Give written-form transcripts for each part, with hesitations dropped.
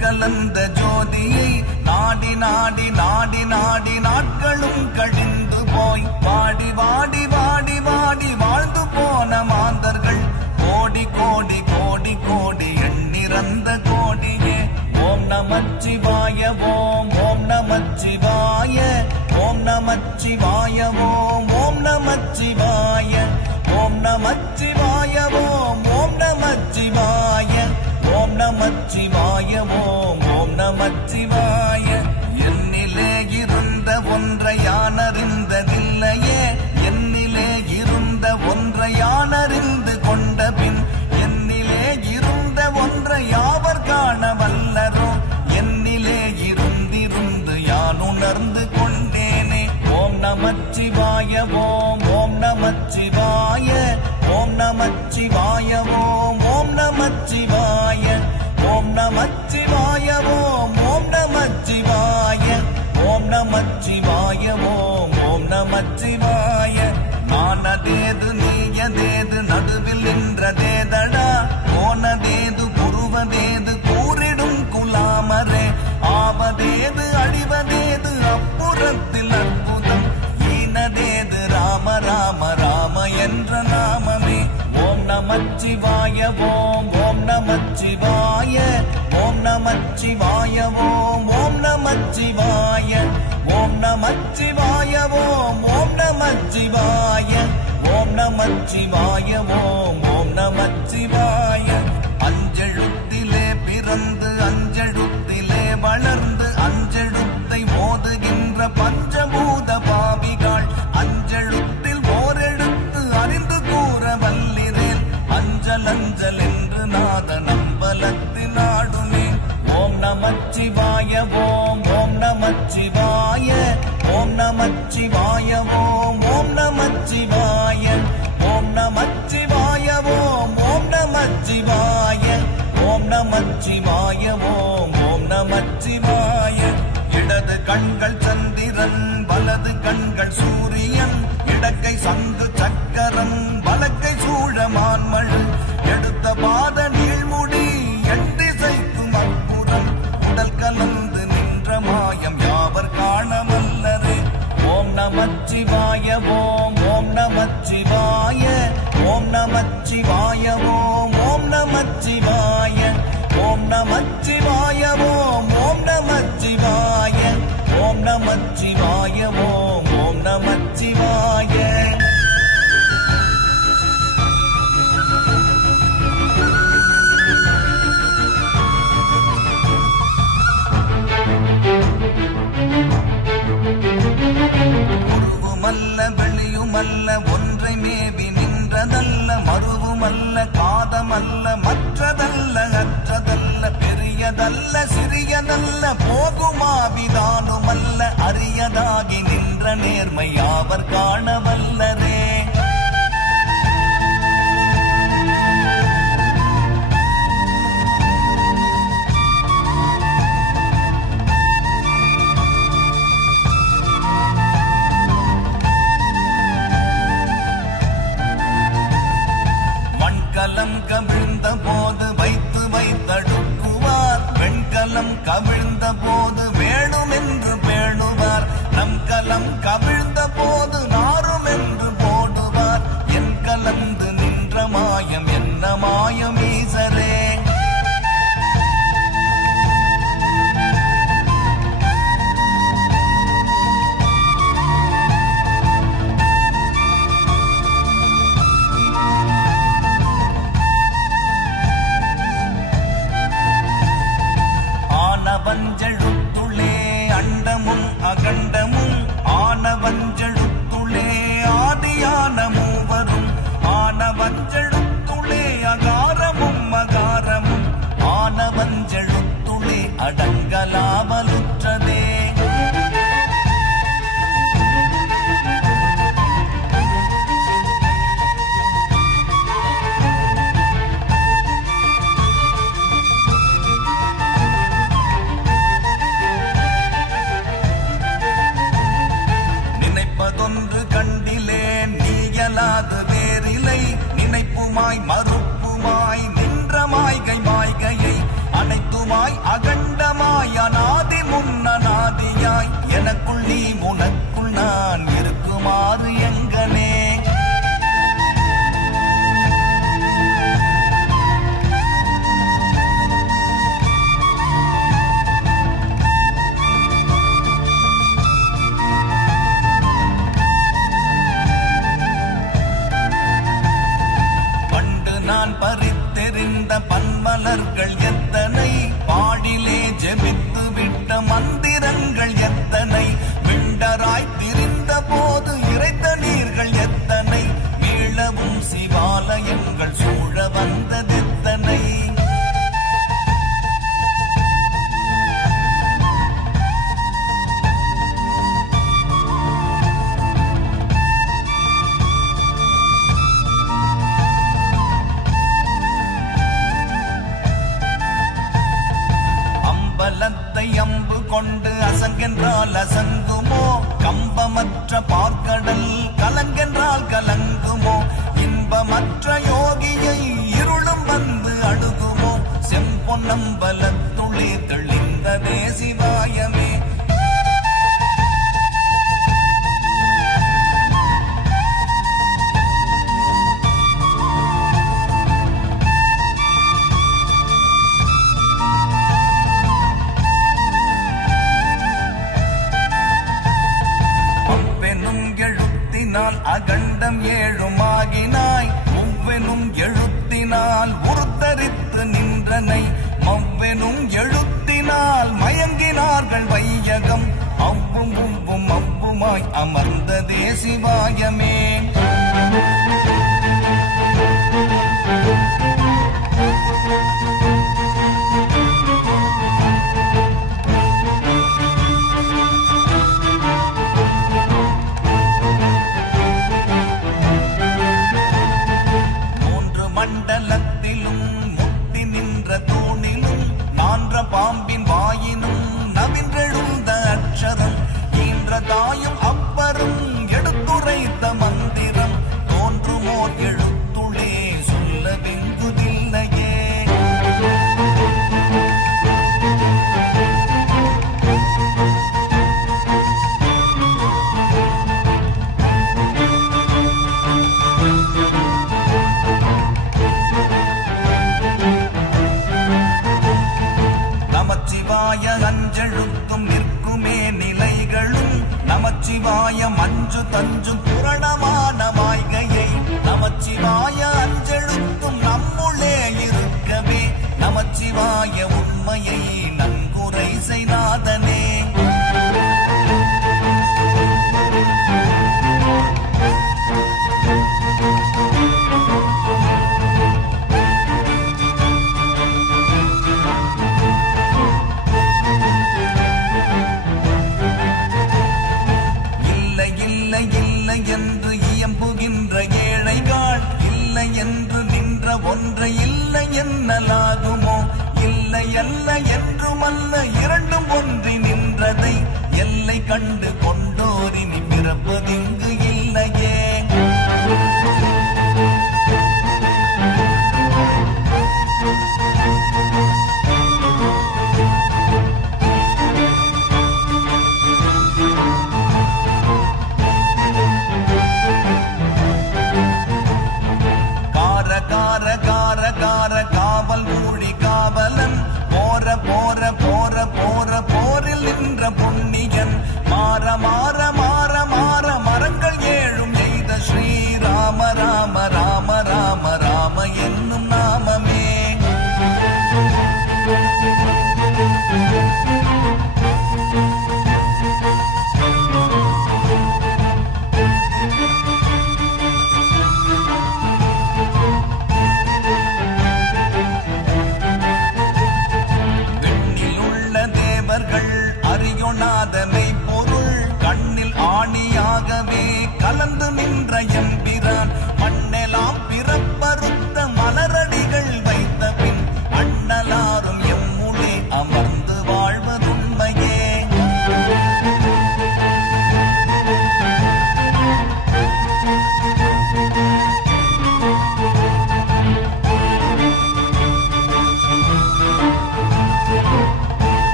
கலந்த ஜோதியை நாடி நாடி நாடி நாடி நாட்களும் கழிந்து போய் வாடி வாடி வாடி வாடி வாழ்ந்து போன மாந்தர்கள் கோடி கோடி கோடி கோடி எண்ணிறந்த கோடியே. ஓம் நமச்சிவாய ஓம் ஓம் நமச்சிவாய ஓம் நமச்சிவாய ஓம் ஓம் நமச்சிவாய ஓம் நமச்சிவாய ஓம் ஓம் நமச்சிவாய ஓம் நமச்சிவாய ஓம் ஓம் நமச்சிவாய. என்னிலே இருந்த ஒன்றை யானறிந்ததில்லையே, என்னிலே இருந்த ஒன்றை யானறிந்து கொண்ட பின் என்னிலே இருந்த ஒன்றை யாவர் காண வல்லரோ, என்னிலே இருந்திருந்து யான் உணர்ந்து கொண்டேனே. ஓம் நமச்சிவாய ஓம் ஓம் நமச்சிவாய ஓம் நமச்சிவாய ஓம் ஓம் நமச்சிவாய ஓம் நமச்சிவாய ஓம் ஓம் நமச்சிவாய ஓம் நமச்சிவாய ஓம் ஓம் நமச்சிவாய. நானதேது நீயதேது நடுவில் நின்றதேதடா, போனதேது புருவதேது கூறிடும் குலாமரே, ஆவதேது அழிவதேது அப்புறத்தில் அற்புதம், ஈனதேது ராம ராம ராம என்ற நாமமே. ஓம் நமச்சிவாய ஓம் ஓம் நமச்சிவாய ஓம் நமச்சிவாய ஓம் ஓம் நமச்சிவாய ஓம் நமச்சிவாய ஓம் ஓம் நமச்சிவாய ஓம் நமச்சிவாய ஓம் ஓம் நமச்சிவாய. அஞ்செழுத்திலே பிறந்து அஞ்செழுத்திலே வளர்ந்து அஞ்செழுத்தை ஓதுகின்ற பஞ்சபூத பாவிகள் அஞ்செழுத்தில் ஓரெழுத்து அறிந்து கூற வல்லிரேல், அஞ்சல் அஞ்சல் என்று நாத நம்பலத்தில் ஆடுனேன். ஓம் நமச்சிவாய ஓம் ஓம் நமச்சிவாய ஓம் நமச்சிவாய ஓம் ஓம் நமச்சிவாய ஓம் நமச்சிவாய ஓம் ஓம் நமச்சிவாய ஓம் நமச்சிவாய ஓம் ஓம் நமச்சிவாய. இடது கண்கள் சந்திரன் வலது கண்கள் சூரியன், இடக்கை சங்கு சக்கரம் வலக்கை சூழமான்மழு, எடுத்த பாத நீழ்முடி எண்டிசைக்கும் அற்புதம், உடல் கலந்து நின்ற மாயம் யாவர் காணவல்லரே. ஓம் நமச்சிவாய ஓம் ஓம் நமச்சிவாய ஓம் நமச்சிவாய ஓம் ஓம் நமச்சிவாய ஓம் நமச்சிவாய ஓம் ஓம் நமச்சிவாய ஓம் நமச்சிவாய ஓம் ஓம் நமச்சிவாய. உருவுமல்ல வெளியுமல்ல ஒன்றை மேவி நின்றதல்ல, மறுவுமல்ல காதமல்ல மற்றதல்ல அற்றதல்ல, பெரியதல்ல சிறியதல்ல போகுமாவிதானுமல்ல, அரியதாகி நின்ற நேர்மை யாவர் காணவல்லரே. மண்கலம் கவிழ்ந்த போது வைத்து வைத்தடுக்குவார், வெண்கலம் கவிழ்ந்த போது வேணும் என்று பேணுவார், நம் கலம் கவிழ்ந்த போது நாரும் என்று போடுவார், என் கலந்து நின்ற மாயம் என்ன மாயம் ஈசரே. ஆனவஞ்செழுத்துளே அண்டமும் அகண்டமும், ஆனவஞ்செழுத்துளே ஆதியான மூவரும், ஆனவஞ்செழுத்துளே அகாரமும் அகாரமும், ஆனவஞ்செழுத்துளே அடங்கலாவலுற்ற கொண்டு அசங்கென்றால் அசங்குமோ? கம்பமற்ற பார்க்கடல் கலங்கென்றால் கலங்குமோ? இன்பமற்ற யோகியை இருளும் வந்து அணுகுமோ? செம்பொன்னம்பலத்துளே தெளிந்ததே சிவாயமே. அகண்டம் ஏழுமாகினாய் மூவெனும் எழுத்தினால் உருத்தரித்து நின்றனை மவ்வெனும் எழுத்தினால் மயங்கினார்கள் வையகம் அவ்வும் உவ்வும் அவ்வுமாய் அமர்ந்ததே சிவாயமே. பாம்பின் வாயினும் நவின்றெழுந்த அக்ஷரம் ஈன்றதாயும் அப்பரும் எடுத்துரைத்த மந்திரம் தோன்றுமோர் எழுத்துளே சொல்ல வெங்குதில்லையே. அஞ்செழுத்தும் நிற்குமே நிலைகளும் நமச்சிவாய மஞ்சு தஞ்சும் புரணமான மாய்கையை நமச்சிவாய அஞ்செழுத்தும் நம்முள்ளே இருக்கவே நமச்சிவாய உண்மையை நன்குரை செய்நாதனே. என்று இயம்புகின்ற ஏழைகள் இல்லை என்று நின்ற ஒன்றை இல்லை என்னலாகுமோ? இல்லை அல்ல என்றுமல்ல இரண்டும் ஒன்றி நின்றதை எல்லை கண்டு கொண்டோரினி பிறப்பதிங்கு இல்லையே. காவல் மூடி காவலன் போற போற போற போற போரில் நின்ற புண்ணியன் மாற மாற மாற மாற மரங்கள் ஏழும் எய்த ஸ்ரீராம ராம ராம ராம ராம என்னும் நாமமே. அறியொணாதனை பொருள் கண்ணில் ஆணியாகவே கலந்து நின்ற எம்பிரான் மண்ணெலாம் பிறப்பறுத்த மலரடிகள் வைத்த பின் அண்ணலாரும் எம்முளே அமர்ந்து வாழ்வதுண்மையே.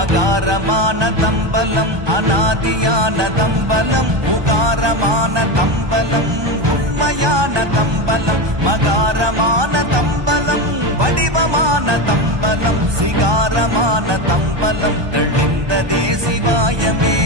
அகாரமான தம்பலம் அநாதியான தம்பலம் உகாரமான தம்பலம் உண்மையான தம்பலம் மகாரமான தம்பலம் வடிவமான தம்பலம் சிகாரமான தம்பலம் தெளிந்ததே சிவாயமே.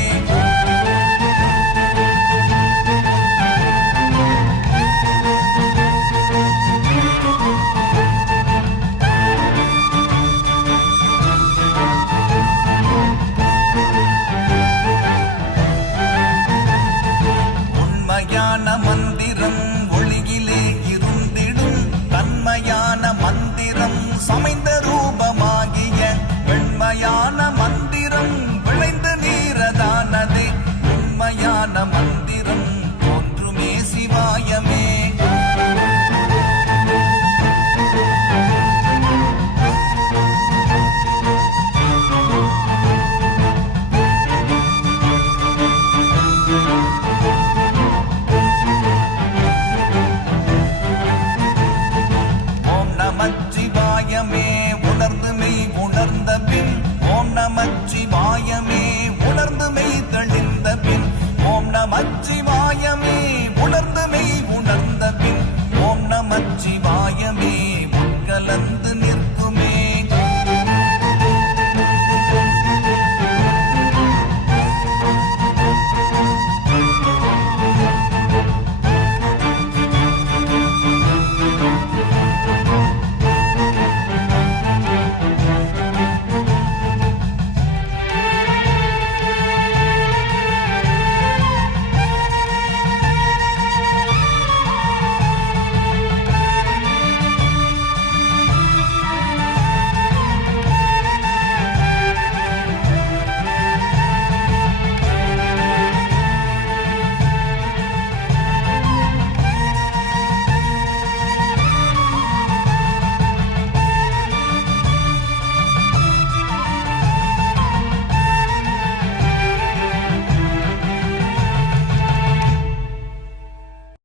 மந்திரம் ஒளியிலே இருந்திடும் தன்மையான மந்திரம் சமைந்த